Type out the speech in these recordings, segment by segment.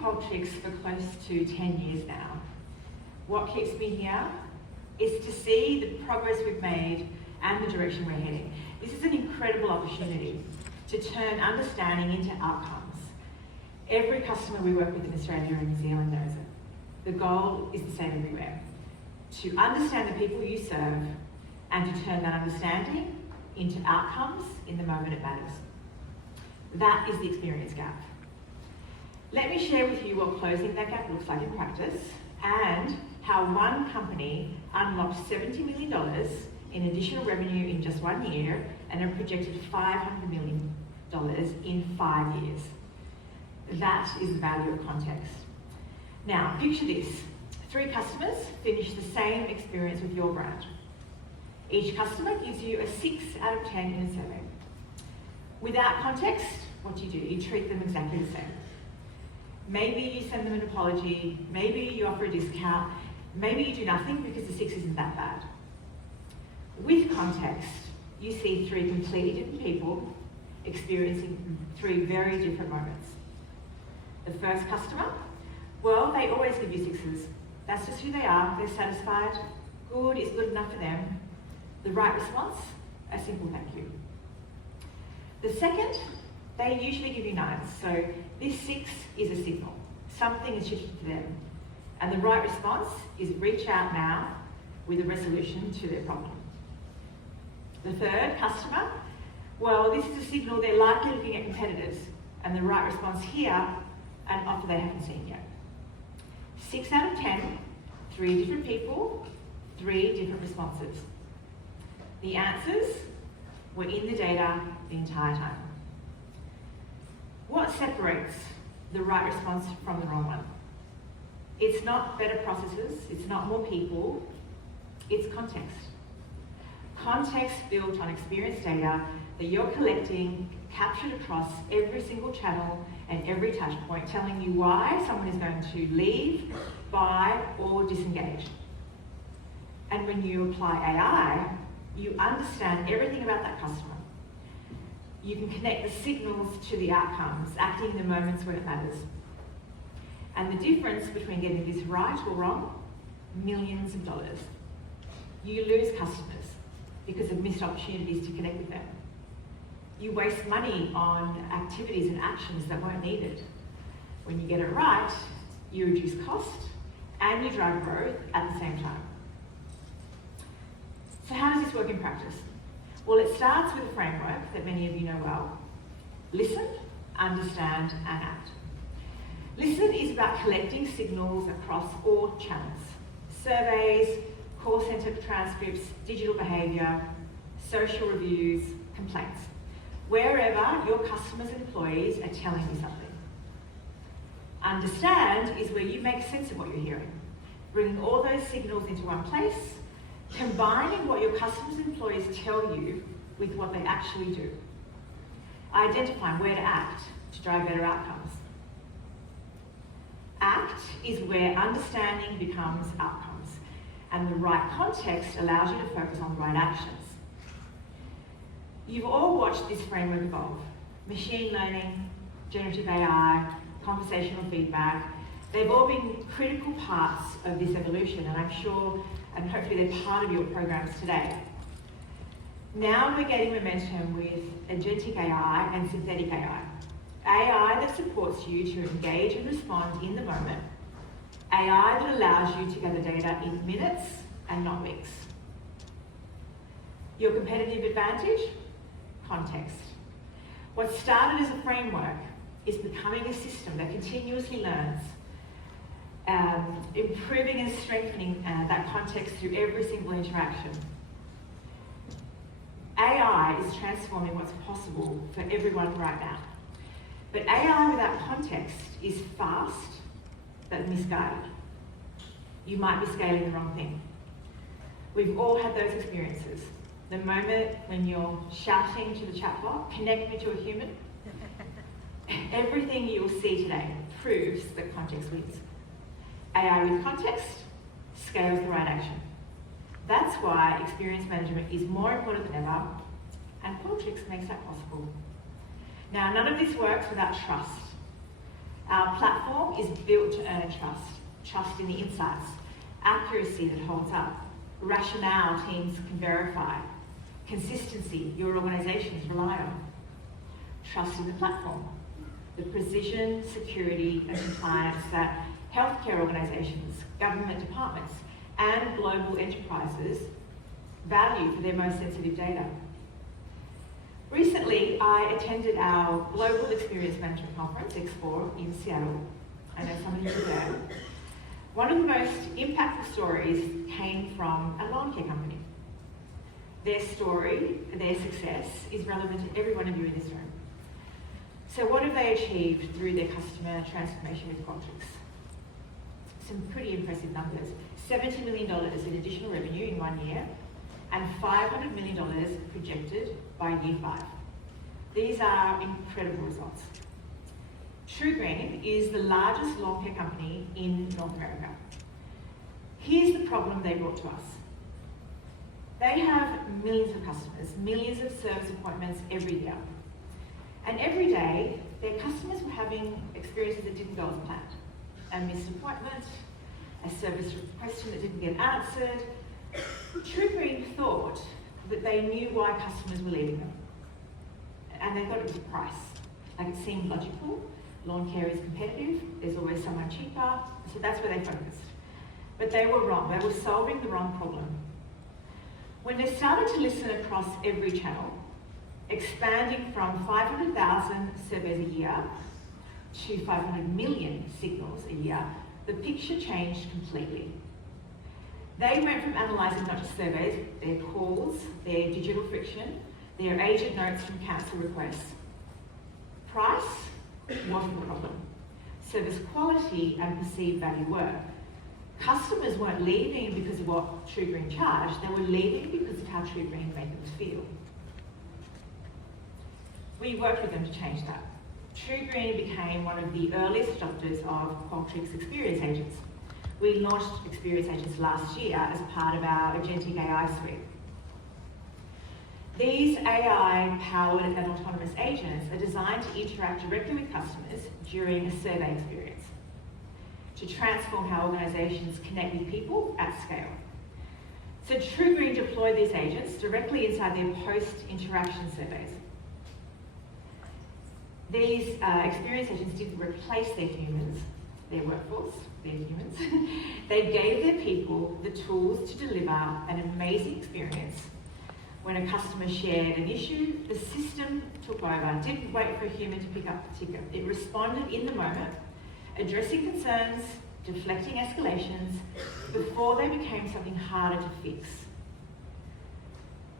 Qualtrics for close to 10 years now. What keeps me here is to see the progress we've made and the direction we're heading. This is an incredible opportunity to turn understanding into outcomes. Every customer we work with in Australia and New Zealand knows it. The goal is the same everywhere: to understand the people you serve and to turn that understanding into outcomes in the moment it matters. That is the experience gap. Let me share with you what closing that gap looks like in practice and how one company unlocked $70 million in additional revenue in just 1 year and a projected $500 million in 5 years. That is the value of context. Now, picture this. 3 customers finish the same experience with your brand. Each customer gives you a 6 out of 10 in a survey. Without context, what do? You treat them exactly the same. Maybe you send them an apology, maybe you offer a discount, maybe you do nothing because the 6 isn't that bad. With context, you see 3 completely different people experiencing 3 very different moments. The first customer, well, they always give you 6s. That's just who they are, they're satisfied, good is good enough for them. The right response, a simple thank you. The second, they usually give you 9s, so this 6 is a signal. Something is shifted to them. And the right response is reach out now with a resolution to their problem. The third customer, well, this is a signal they're likely looking at competitors, and the right response here, an offer they haven't seen yet. 6 out of 10, 3 different people, 3 different responses. The answers were in the data the entire time. What separates the right response from the wrong one? It's not better processes, it's not more people, it's context. Context built on experience data that you're collecting, captured across every single channel and every touch point, telling you why someone is going to leave, buy, or disengage. And when you apply AI, you understand everything about that customer. You can connect the signals to the outcomes, acting in the moments when it matters. And the difference between getting this right or wrong, millions of dollars. You lose customers because of missed opportunities to connect with them. You waste money on activities and actions that weren't needed. When you get it right, you reduce cost and you drive growth at the same time. So how does this work in practice? Well, it starts with a framework that many of you know well. Listen, understand, and act. Listen is about collecting signals across all channels. Surveys, call center transcripts, digital behaviour, social reviews, complaints. Wherever your customers and employees are telling you something. Understand is where you make sense of what you're hearing, bringing all those signals into one place, combining what your customers and employees tell you with what they actually do. Identifying where to act to drive better outcomes. Act is where understanding becomes outcomes, and the right context allows you to focus on the right actions. You've all watched this framework evolve. Machine learning, generative AI, conversational feedback, they've all been critical parts of this evolution, and I'm sure and hopefully they're part of your programs today. Now we're getting momentum with agentic AI and synthetic AI. AI that supports you to engage and respond in the moment. AI that allows you to gather data in minutes and not weeks. Your competitive advantage? Context. What started as a framework is becoming a system that continuously learns, improving and strengthening that context through every single interaction. AI is transforming what's possible for everyone right now. But AI without context is fast, but misguided. You might be scaling the wrong thing. We've all had those experiences. The moment when you're shouting to the chatbot, connect me to a human, everything you'll see today proves that context wins. AI with context scales the right action. That's why experience management is more important than ever, and Qualtrics makes that possible. Now, none of this works without trust. Our platform is built to earn trust in the insights, accuracy that holds up, rationale teams can verify, consistency your organisations rely on, trust in the platform, the precision, security and compliance that healthcare organisations, government departments and global enterprises value for their most sensitive data. Recently, I attended our Global Experience Management Conference, X4, in Seattle. I know some of you were there. One of the most impactful stories came from a lawn care company. Their story, their success, is relevant to every one of you in this room. So what have they achieved through their customer transformation with Qualtrics? Some pretty impressive numbers. $70 million in additional revenue in 1 year, and $500 million projected by year 5. These are incredible results. TruGreen is the largest lawn care company in North America. Here's the problem they brought to us. They have millions of customers, millions of service appointments every year. And every day, their customers were having experiences that didn't go as planned. A missed appointment, a service question that didn't get answered. TruGreen thought that they knew why customers were leaving them. And they thought it was a price. Like, it seemed logical. Lawn care is competitive. There's always someone cheaper. So that's where they focused. But they were wrong. They were solving the wrong problem. When they started to listen across every channel, expanding from 500,000 surveys a year to 500 million signals a year, the picture changed completely. They went from analysing not just surveys, their calls, their digital friction, their agent notes from cancel requests. Price wasn't the problem. Service quality and perceived value were. Customers weren't leaving because of what TruGreen charged, they were leaving because of how TruGreen made them feel. We worked with them to change that. TruGreen became one of the earliest adopters of Qualtrics Experience Agents. We launched Experience Agents last year as part of our Agentic AI suite. These AI-powered and autonomous agents are designed to interact directly with customers during a survey experience, to transform how organisations connect with people at scale. So TruGreen deployed these agents directly inside their post-interaction surveys. These experience agents didn't replace their humans, their workforce, their humans. They gave their people the tools to deliver an amazing experience. When a customer shared an issue, the system took over, didn't wait for a human to pick up the ticket. It responded in the moment, addressing concerns, deflecting escalations, before they became something harder to fix.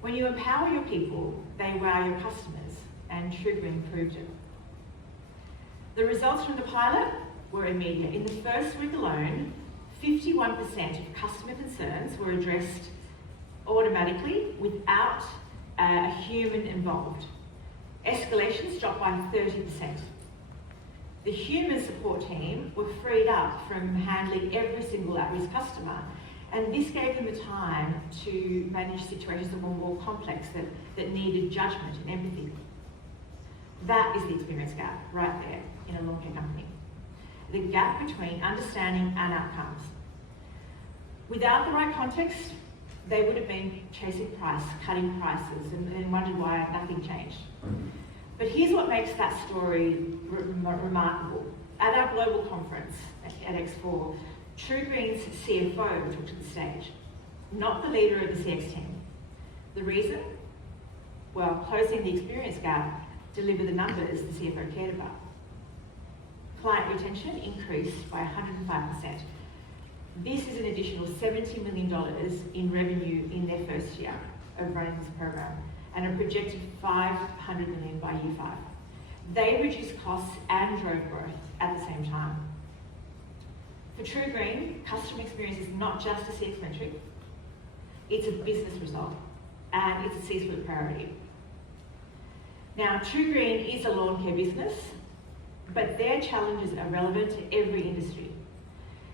When you empower your people, they wow your customers, and TruGreen proved it. The results from the pilot were immediate. In the first week alone, 51% of customer concerns were addressed automatically without a human involved. Escalations dropped by 30%. The human support team were freed up from handling every single at-risk customer, and this gave them the time to manage situations that were more complex, that needed judgment and empathy. That is the experience gap right there in a lawn care company. The gap between understanding and outcomes. Without the right context, they would have been chasing price, cutting prices, and wondered why nothing changed. But here's what makes that story remarkable. At our global conference at X4, TruGreen's CFO took to the stage, not the leader of the CX team. The reason? Well, closing the experience gap delivered the numbers the CFO cared about. Client retention increased by 105%. This is an additional $70 million in revenue in their first year of running this program, and a projected $500 million by year 5. They reduced costs and drove growth at the same time. For TruGreen, customer experience is not just a CX metric, it's a business result, and it's a C-suite priority. Now, TruGreen is a lawn care business, but their challenges are relevant to every industry.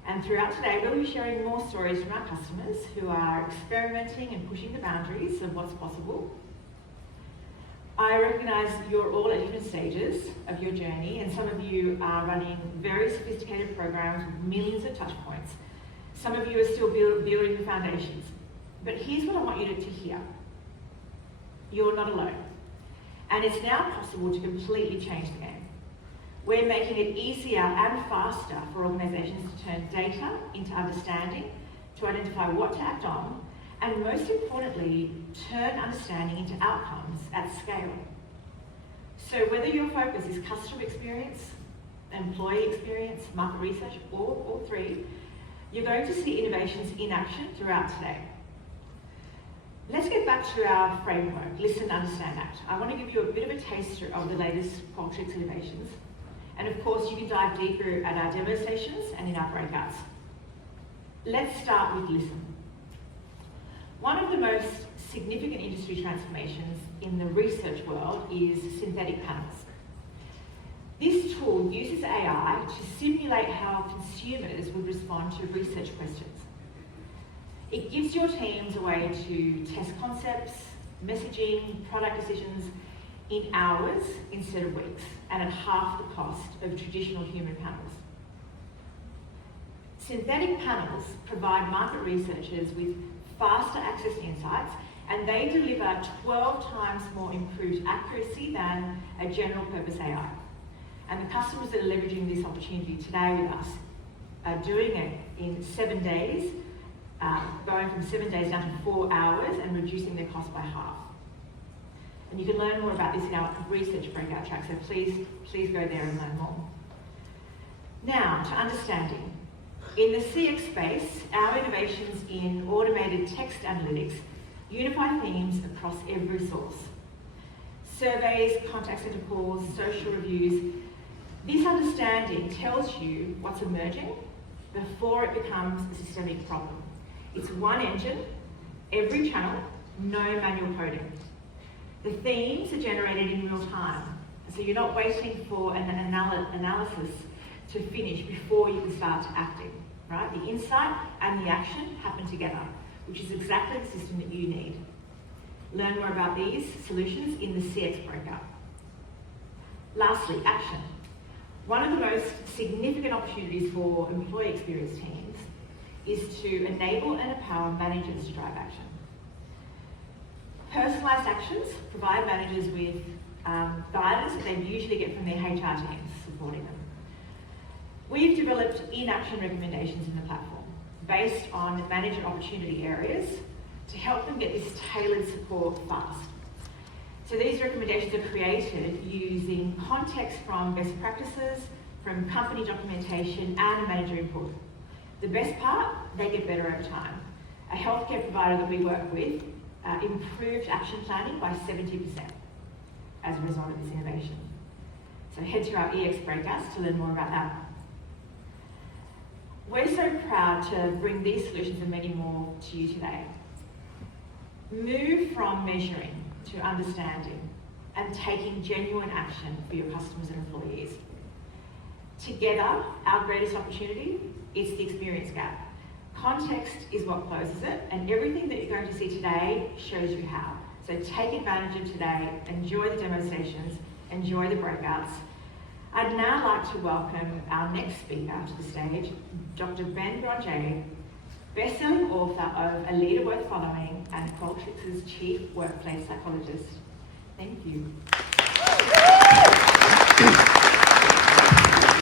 And throughout today, we'll be sharing more stories from our customers who are experimenting and pushing the boundaries of what's possible. I recognise you're all at different stages of your journey, and some of you are running very sophisticated programs with millions of touch points. Some of you are still building the foundations. But here's what I want you to hear. You're not alone. And it's now possible to completely change the game. We're making it easier and faster for organisations to turn data into understanding, to identify what to act on, and most importantly, turn understanding into outcomes at scale. So whether your focus is customer experience, employee experience, market research, or all three, you're going to see innovations in action throughout today. Let's get back to our framework, Listen, Understand, Act. I want to give you a bit of a taster of the latest Qualtrics innovations. And of course, you can dive deeper at our demo sessions and in our breakouts. Let's start with Listen. One of the most significant industry transformations in the research world is synthetic panels. This tool uses AI to simulate how consumers would respond to research questions. It gives your teams a way to test concepts, messaging, product decisions in hours instead of weeks, and at half the cost of traditional human panels. Synthetic panels provide market researchers with faster access to insights, and they deliver 12 times more improved accuracy than a general purpose AI. And the customers that are leveraging this opportunity today with us are doing it in 7 days, going from 7 days down to 4 hours and reducing their cost by half. And you can learn more about this in our research breakout track, so please go there and learn more. Now, to understanding. In the CX space, our innovations in automated text analytics unify themes across every source. Surveys, contact center calls, social reviews. This understanding tells you what's emerging before it becomes a systemic problem. It's one engine, every channel, no manual coding. The themes are generated in real time, so you're not waiting for an analysis to finish before you can start acting, right? The insight and the action happen together, which is exactly the system that you need. Learn more about these solutions in the CX breakout. Lastly, action. One of the most significant opportunities for employee experience teams is to enable and empower managers to drive action. Personalised actions provide managers with guidance that they usually get from their HR teams supporting them. We've developed in-action recommendations in the platform based on manager opportunity areas to help them get this tailored support fast. So these recommendations are created using context from best practices, from company documentation and a manager input. The best part, they get better over time. A healthcare provider that we work with improved action planning by 70% as a result of this innovation. So head to our EX breakouts to learn more about that. We're so proud to bring these solutions and many more to you today. Move from measuring to understanding and taking genuine action for your customers and employees. Together, our greatest opportunity is the experience gap. Context is what closes it, and everything that you're going to see today shows you how. So take advantage of today, enjoy the demo sessions, enjoy the breakouts. I'd now like to welcome our next speaker to the stage, Dr. Ben Granger, best-selling author of A Leader Worth Following and Qualtrics' Chief Workplace Psychologist. Thank you.